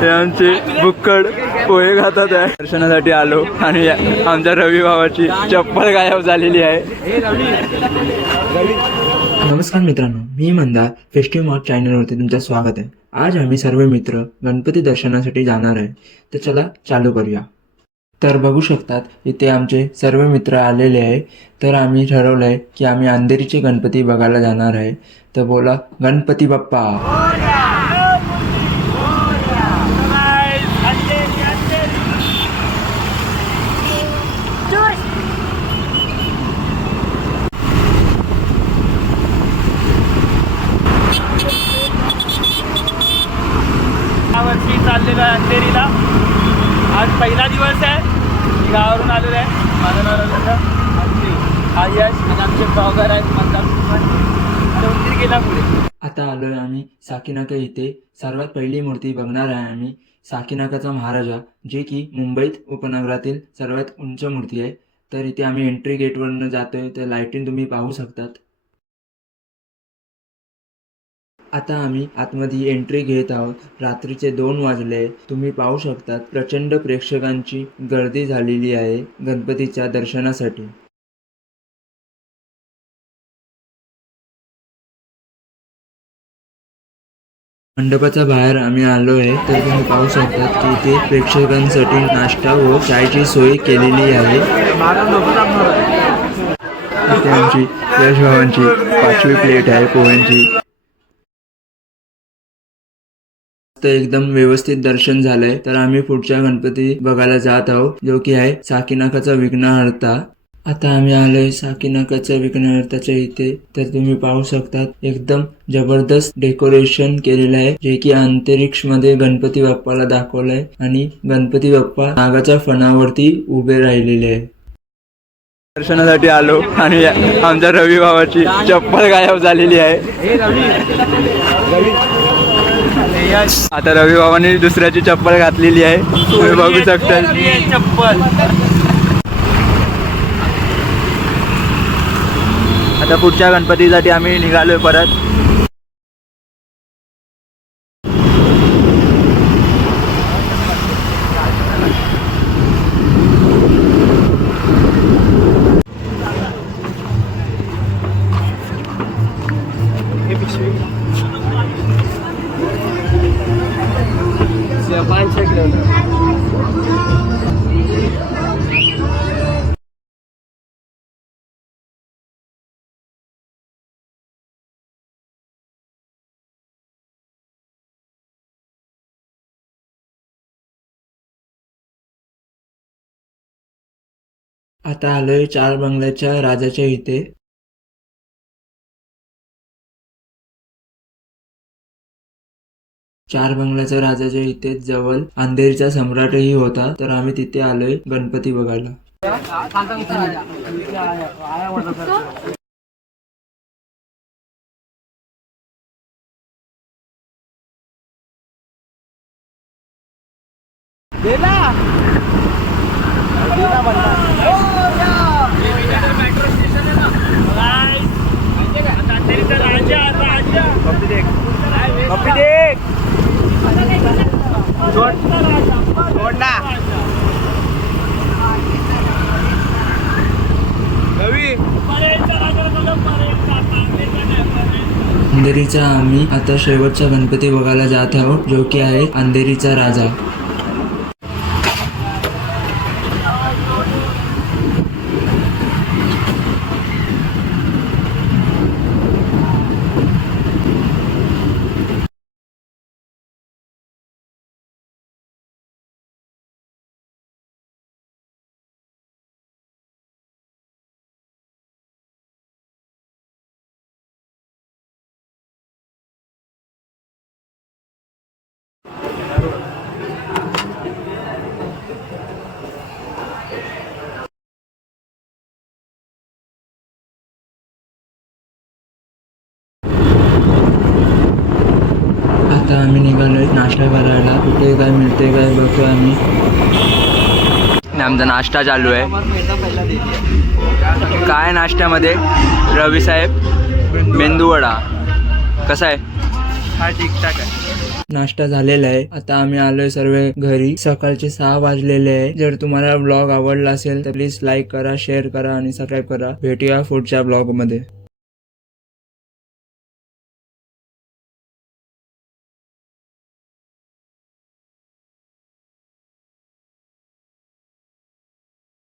हे आमचे बुक्कड पोहे खातात आहे. दर्शनासाठी आलो आणि आमच्या रवी भावाची चप्पल गायब झालेली आहे. नमस्कार मित्रांनो, मी मंदार. फेस्टिव्ह मार्क चॅनलवरती तुमचं स्वागत आहे. आज आम्ही सर्व मित्र गणपती दर्शनासाठी जाणार आहे. तर चला चालू करूया. तर बघू शकतात इथे आमचे सर्व मित्र आलेले आहे. तर आम्ही ठरवलं आहे की आम्ही अंधेरीचे गणपती बघायला जाणार आहे. तर बोला गणपती बाप्पा. यावर्षी चाललेलो आहे अंधेरीला. आज पहिला दिवस आहे. मी गावावरून आलेलो आहे. माझं नाव रवींद्र, आमचे यश आणि आमचे ब्लॉगर आहेत मंदिर गेला पुढे. आता आलोय आम्ही साकीनाका इथे. सर्वात पहिली मूर्ती बघणार आहे आम्ही साकीनाकाचा महाराजा, जे की मुंबईत उपनगरातील सर्वात उंच मूर्ती आहे. तर इथे आम्ही एंट्री गेटवरनं जातोय. तर लाईटिंग तुम्ही पाहू शकतात. आता आम्ही आतमध्ये एंट्री घेत आहोत. रात्रीचे 2 वाजले. तुम्ही पाहू शकतात प्रचंड प्रेक्षकांची गर्दी झालेली आहे गणपतीच्या दर्शनासाठी. मंडपाच्या बाहेर आम्ही आलो आहे. तर तुम्ही पाहू शकतात की इथे प्रेक्षकांसाठी नाश्ता व चायची सोय केलेली आहे. इथे आमची यश भावांची 5वी प्लेट आहे पोह्यांची. तर एकदम व्यवस्थित दर्शन झालंय. तर आम्ही पुढच्या गणपती बघायला जात आहोत, जो की आहे साकीनाकाचा विघ्नहर्ता. आता आम्ही आलोय साकीनाकाच्या विघ्नहर्ताच्या इथे. तर तुम्ही पाहू शकतात एकदम जबरदस्त डेकोरेशन केलेलं आहे, जे की अंतरिक्ष मध्ये गणपती बाप्पाला दाखवलंय आणि गणपती बाप्पा नागाच्या फणावरती उभे राहिलेले आहे. दर्शनासाठी आलो आणि आमच्या रवी भावाची चप्पल गायब झालेली आहे. आता रवी बाबांनी दुसऱ्याची चप्पल घातलेली आहे. तुम्ही बघू शकता चप्पल. आता पुढच्या गणपतीसाठी आम्ही निघालोय परत. आता आलोय 4 बंगल्याच्या राजाच्या इथे. चार बंगल्याच्या राजाच्या इथे जवळ अंधेरीचा सम्राटही होता. तर आम्ही तिथे आलोय गणपती बघायला. अंधेरीचा आम्ही आता शेवटचा गणपती बघायला जात आहोत, जो की आहे अंधेरीचा राजा. आता आम्ही निघालोय नाश्ता करायला. कुठे काय मिळते काय बघतो आम्ही. आमचा नाश्ता चालू आहे. काय नाश्त्यामध्ये रवी साहेब मेंदू वडा कसा आहे? हा ठीकठाक आहे. नाश्ता झालेला आहे. आता आम्ही आलोय सर्व घरी. सकाळचे 6 वाजलेले आहे. जर तुम्हाला ब्लॉग आवडला असेल तर प्लीज लाईक करा, शेअर करा आणि सबस्क्राईब करा. भेटूया पुढच्या ब्लॉग मध्ये.